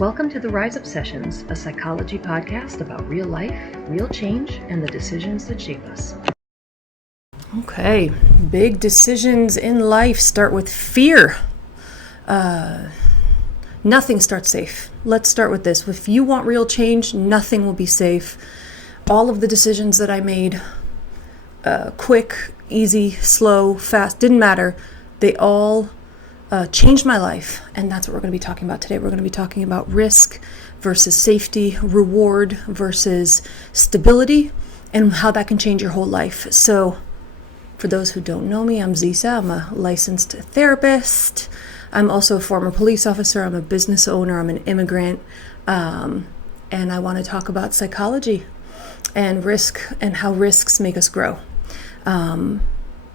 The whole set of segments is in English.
Welcome to the Rise Up Sessions, a psychology podcast about real life, real change, and the decisions that shape us. Okay, big decisions in life start with fear. Nothing starts safe. Let's start with this. If you want real change, nothing will be safe. All of the decisions that I made, quick, easy, slow, fast, didn't matter. They all changed my life, and that's what we're going to be talking about today. We're going to be talking about risk versus safety, reward versus stability, and how that can change your whole life. So for those who don't know me, I'm Zisa. I'm a licensed therapist. I'm also a former police officer. I'm a business owner. I'm an immigrant. And I want to talk about psychology and risk and how risks make us grow. And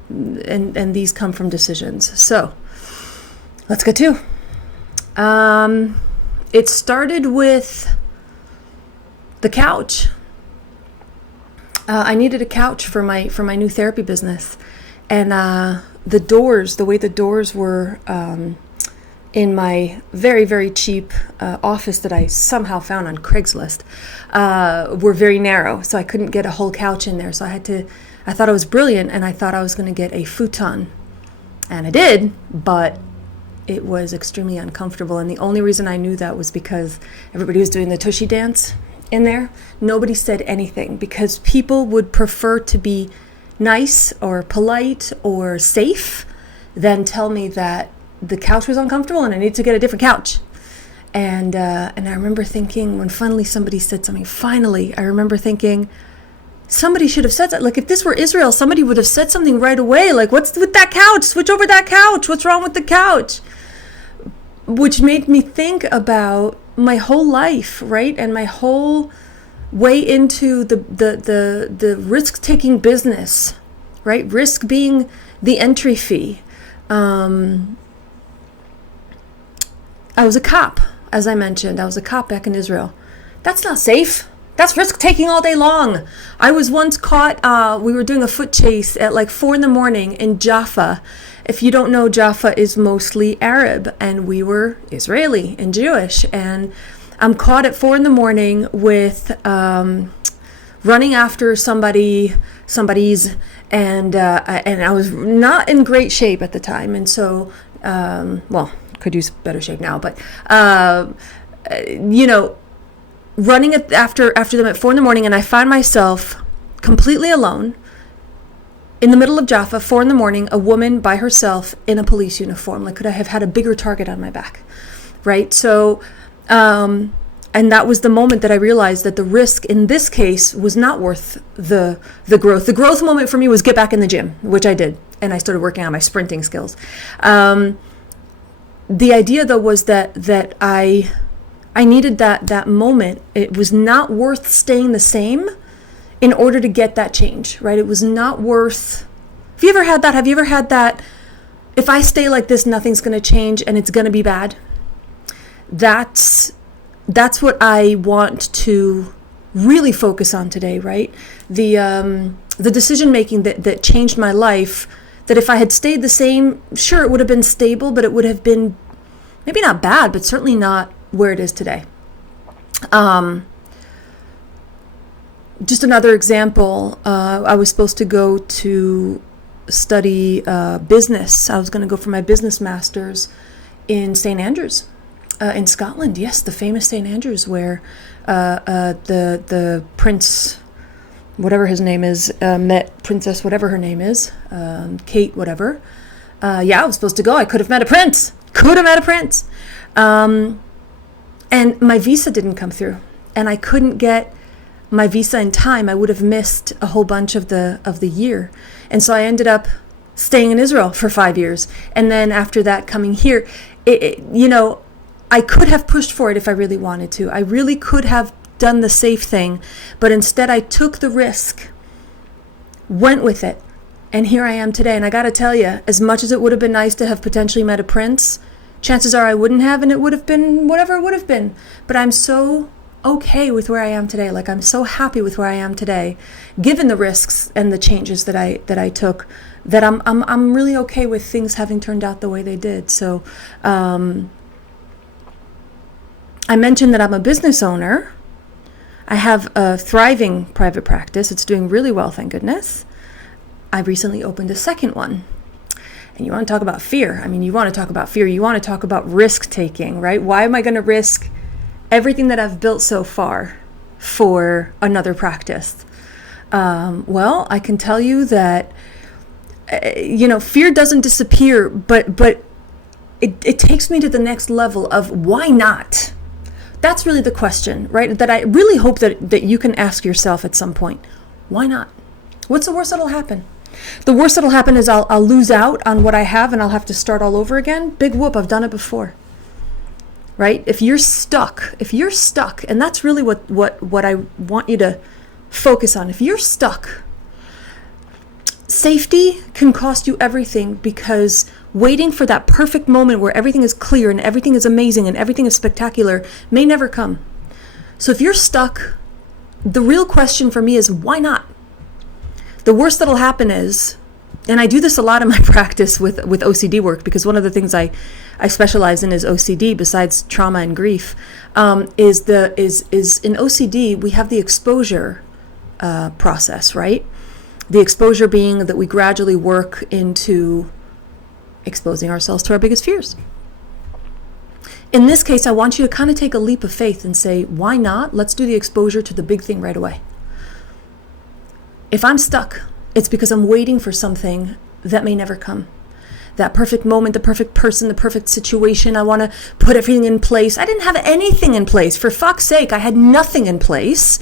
these come from decisions. So let's get to. It started with the couch. I needed a couch for my new therapy business, and the way the doors were in my very, very cheap office that I somehow found on Craigslist were very narrow, so I couldn't get a whole couch in there. So I thought it was brilliant, and I thought I was going to get a futon, and I did, but it was extremely uncomfortable. And the only reason I knew that was because everybody was doing the tushy dance in there. Nobody said anything because people would prefer to be nice or polite or safe than tell me that the couch was uncomfortable and I needed to get a different couch. And I remember thinking, when finally somebody said something, I remember thinking, somebody should have said that. Like, if this were Israel, somebody would have said something right away. Like, what's with that couch? Switch over that couch. What's wrong with the couch? Which made me think about my whole life, right? And my whole way into the risk-taking business, right? Risk being the entry fee. I was a cop, as I mentioned. I was a cop back in Israel. That's not safe. That's risk-taking all day long. I was once caught, we were doing a foot chase at like 4 a.m. in Jaffa. If you don't know, Jaffa is mostly Arab, and we were Israeli and Jewish. And I'm caught at 4 a.m. with running after somebody's, and I was not in great shape at the time. And so, could use better shape now, but running after them at 4 a.m, and I find myself completely alone in the middle of Jaffa, 4 a.m, a woman by herself in a police uniform. Like, could I have had a bigger target on my back, right? So, and that was the moment that I realized that the risk in this case was not worth the growth. The growth moment for me was get back in the gym, which I did, and I started working on my sprinting skills. The idea, though, was that I needed that moment. It was not worth staying the same in order to get that change, right? It was not worth. Have you ever had that? Have you ever had that? If I stay like this, nothing's going to change and it's going to be bad. That's what I want to really focus on today, right? The decision making that changed my life. That if I had stayed the same, sure, it would have been stable, but it would have been maybe not bad, but certainly not where it is today. Just another example, I was supposed to go to study business. I was going to go for my business master's in St. Andrews, in Scotland. Yes, the famous St. Andrews, where the prince, whatever his name is, met Princess whatever her name is, Kate whatever. I was supposed to go. I could have met a prince. And my visa didn't come through, and I couldn't get my visa in time. I would have missed a whole bunch of the year. And so I ended up staying in Israel for 5 years. And then after that, coming here, I could have pushed for it if I really wanted to. I really could have done the safe thing, but instead I took the risk, went with it. And here I am today. And I got to tell you, as much as it would have been nice to have potentially met a prince, chances are I wouldn't have, and it would have been whatever it would have been. But I'm so okay with where I am today. Like, I'm so happy with where I am today, given the risks and the changes that I took, that I'm really okay with things having turned out the way they did. So I mentioned that I'm a business owner. I have a thriving private practice. It's doing really well, thank goodness. I recently opened a second one. And you want to talk about fear. I mean, you want to talk about fear. You want to talk about risk taking, right? Why am I going to risk everything that I've built so far for another practice? Well, I can tell you that, fear doesn't disappear, but it takes me to the next level of why not? That's really the question, right? That I really hope that you can ask yourself at some point. Why not? What's the worst that'll happen? The worst that'll happen is I'll lose out on what I have and I'll have to start all over again. Big whoop, I've done it before. Right? If you're stuck, and that's really what I want you to focus on. If you're stuck, safety can cost you everything, because waiting for that perfect moment where everything is clear and everything is amazing and everything is spectacular may never come. So if you're stuck, the real question for me is why not? The worst that'll happen is, and I do this a lot in my practice with OCD work, because one of the things I specialize in is OCD besides trauma and grief, is in OCD we have the exposure process, right? The exposure being that we gradually work into exposing ourselves to our biggest fears. In this case, I want you to kind of take a leap of faith and say, why not? Let's do the exposure to the big thing right away. If I'm stuck, it's because I'm waiting for something that may never come. That perfect moment, the perfect person, the perfect situation. I want to put everything in place. I didn't have anything in place. For fuck's sake, I had nothing in place.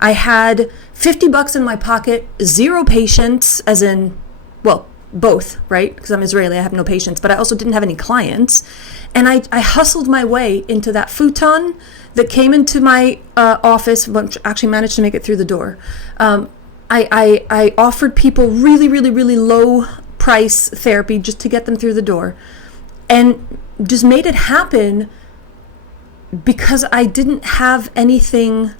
I had $50 in my pocket, 0 patients, as in, well, both, right? Because I'm Israeli, I have no patients, but I also didn't have any clients. And I hustled my way into that futon that came into my office, which actually managed to make it through the door. I offered people really, really, really low price therapy just to get them through the door, and just made it happen because I didn't have anything,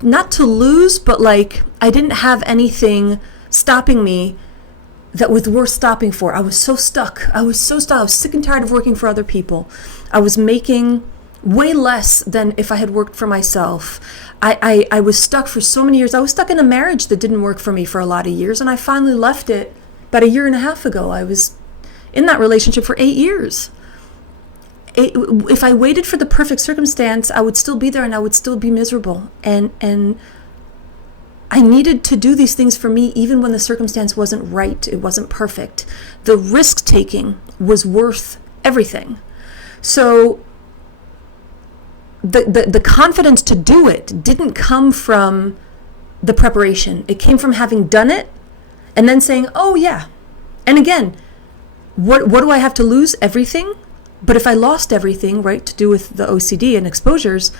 not to lose, but like I didn't have anything stopping me that was worth stopping for. I was so stuck. I was sick and tired of working for other people. I was making way less than if I had worked for myself. I was stuck for so many years. I was stuck in a marriage that didn't work for me for a lot of years, and I finally left it about 1.5 years ago. I was in that relationship for 8 years. If I waited for the perfect circumstance, I would still be there and I would still be miserable. And I needed to do these things for me even when the circumstance wasn't right. It wasn't perfect. The risk taking was worth everything. So the confidence to do it didn't come from the preparation. It came from having done it and then saying, oh yeah. And again, what do I have to lose? Everything. But if I lost everything, right, to do with the OCD and exposures,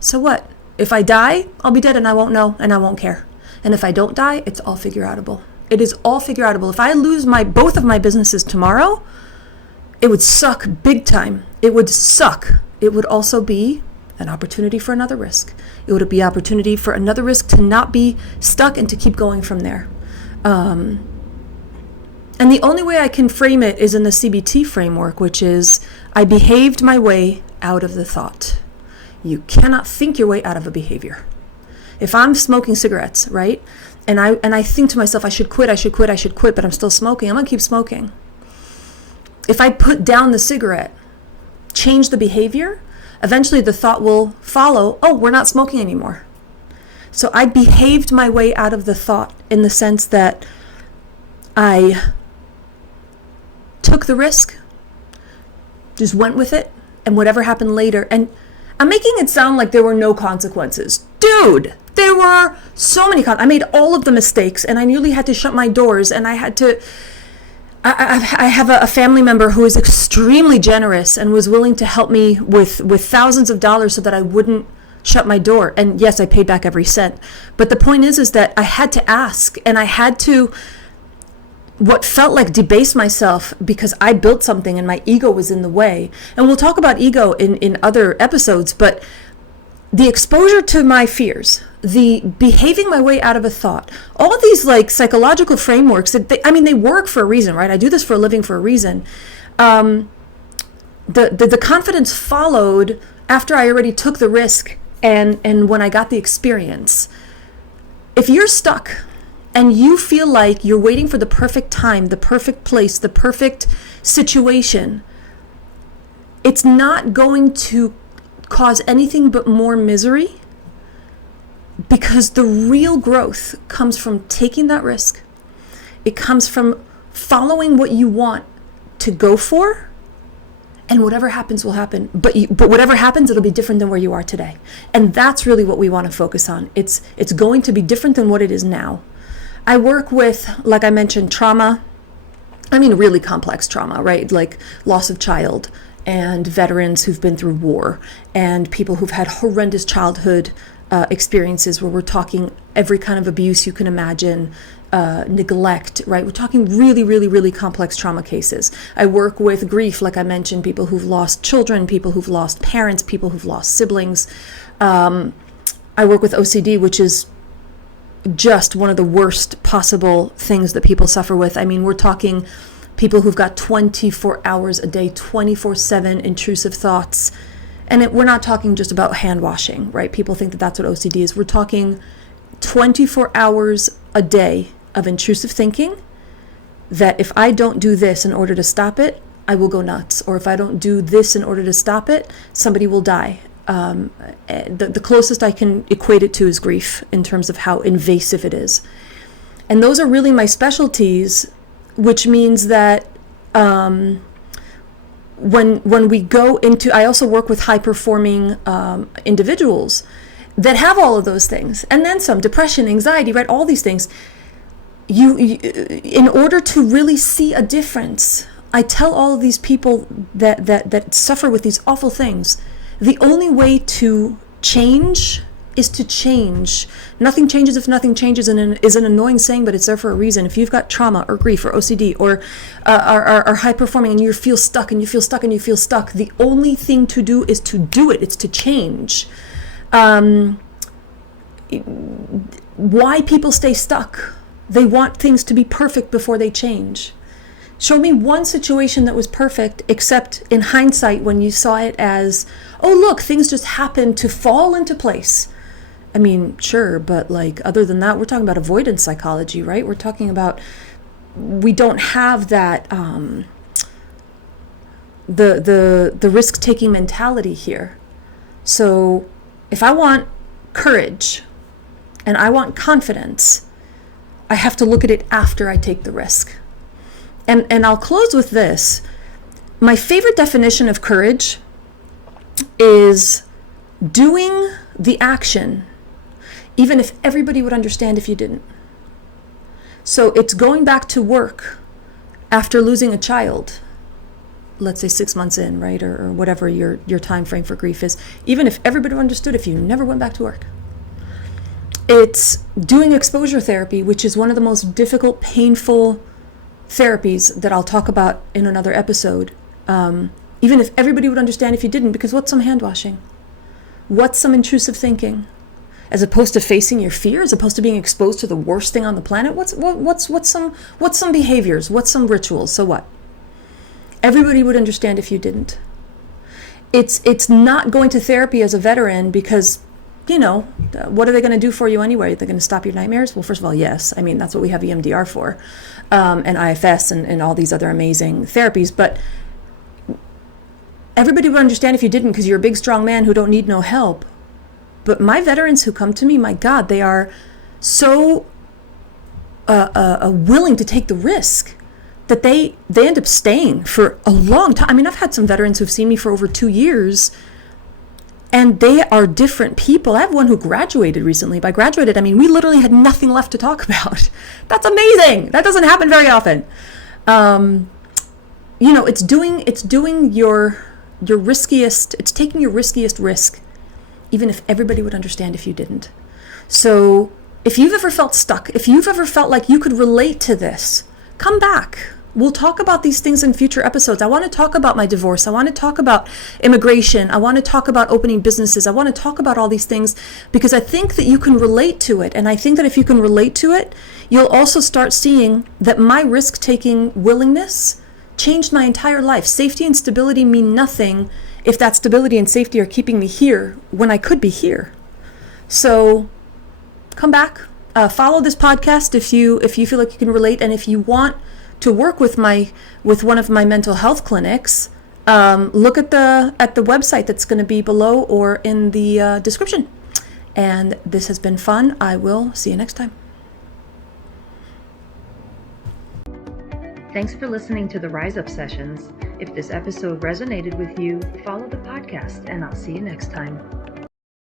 so what? If I die, I'll be dead and I won't know and I won't care. And if I don't die, it's all figure-outable. It is all figure-outable. If I lose both of my businesses tomorrow, it would suck big time. It would suck. It would also be an opportunity for another risk. It would be opportunity for another risk to not be stuck and to keep going from there. And the only way I can frame it is in the CBT framework, which is I behaved my way out of the thought. You cannot think your way out of a behavior. If I'm smoking cigarettes, right, and I think to myself, I should quit, but I'm still smoking, I'm going to keep smoking. If I put down the cigarette, change the behavior, eventually the thought will follow, oh, we're not smoking anymore. So I behaved my way out of the thought in the sense that I took the risk, just went with it, and whatever happened later. And I'm making it sound like there were no consequences. Dude, there were so many I made all of the mistakes, and I nearly had to shut my doors, and I had to... I have a family member who is extremely generous and was willing to help me with thousands of dollars so that I wouldn't shut my door. And yes, I paid back every cent. But the point is that I had to ask, and I had to... what felt like debase myself because I built something and my ego was in the way. And we'll talk about ego in other episodes, but the exposure to my fears, the behaving my way out of a thought, all of these like psychological frameworks, they work for a reason, right? I do this for a living for a reason. the confidence followed after I already took the risk and when I got the experience. If you're stuck and you feel like you're waiting for the perfect time, the perfect place, the perfect situation, it's not going to cause anything but more misery, because the real growth comes from taking that risk. It comes from following what you want to go for, and whatever happens will happen. But whatever happens, it'll be different than where you are today. And that's really what we want to focus on. It's going to be different than what it is now. I work with, like I mentioned, trauma. I mean, really complex trauma, right? Like loss of child, and veterans who've been through war, and people who've had horrendous childhood experiences where we're talking every kind of abuse you can imagine, neglect, right? We're talking really, really, really complex trauma cases. I work with grief, like I mentioned, people who've lost children, people who've lost parents, people who've lost siblings. I work with OCD, which is just one of the worst possible things that people suffer with. I mean, we're talking people who've got 24 hours a day, 24/7 intrusive thoughts. And we're not talking just about hand washing, right? People think that that's what OCD is. We're talking 24 hours a day of intrusive thinking, that if I don't do this in order to stop it, I will go nuts. Or if I don't do this in order to stop it, somebody will die. The closest I can equate it to is grief in terms of how invasive it is. And those are really my specialties, which means that when we go into, I also work with high-performing individuals that have all of those things, and then some: depression, anxiety, right? All these things. You, in order to really see a difference, I tell all of these people that suffer with these awful things, the only way to change is to change. Nothing changes if nothing changes, and is an annoying saying, but it's there for a reason. If you've got trauma or grief or OCD or are high performing and you feel stuck and you feel stuck and you feel stuck, the only thing to do is to do it. It's to change. Why people stay stuck? They want things to be perfect before they change. Show me one situation that was perfect, except in hindsight when you saw it as, oh, look, things just happened to fall into place. I mean, sure, but like other than that, we're talking about avoidance psychology, right? We're talking about, we don't have that the risk-taking mentality here. So if I want courage and I want confidence, I have to look at it after I take the risk. And I'll close with this. My favorite definition of courage is doing the action even if everybody would understand if you didn't. So it's going back to work after losing a child, let's say 6 months in, right? Or whatever your time frame for grief is, even if everybody understood if you never went back to work. It's doing exposure therapy, which is one of the most difficult, painful therapies that I'll talk about in another episode. Even if everybody would understand if you didn't, because what's some hand washing? What's some intrusive thinking? As opposed to facing your fear, as opposed to being exposed to the worst thing on the planet, what's some behaviors? What's some rituals? So what? Everybody would understand if you didn't. It's not going to therapy as a veteran because, you know, what are they going to do for you anyway? They're going to stop your nightmares? Well, first of all, yes. I mean, that's what we have EMDR for, and IFS and all these other amazing therapies. But everybody would understand if you didn't, because you're a big, strong man who don't need no help. But my veterans who come to me, my God, they are so willing to take the risk that they end up staying for a long time. I mean, I've had some veterans who've seen me for over 2 years, and they are different people. I have one who graduated recently. By graduated, I mean, we literally had nothing left to talk about. That's amazing. That doesn't happen very often. You know, it's doing your riskiest, it's taking your riskiest risk, even if everybody would understand if you didn't. So if you've ever felt stuck, if you've ever felt like you could relate to this, come back. We'll talk about these things in future episodes. I want to talk about my divorce. I want to talk about immigration. I want to talk about opening businesses. I want to talk about all these things because I think that you can relate to it. And I think that if you can relate to it, you'll also start seeing that my risk-taking willingness changed my entire life. Safety and stability mean nothing if that stability and safety are keeping me here when I could be here. So come back, follow this podcast if you feel like you can relate, and if you want to work with one of my mental health clinics, look at the website that's going to be below or in the description. And this has been fun. I will see you next time. Thanks for listening to the Rise Up Sessions. If this episode resonated with you, follow the podcast, and I'll see you next time.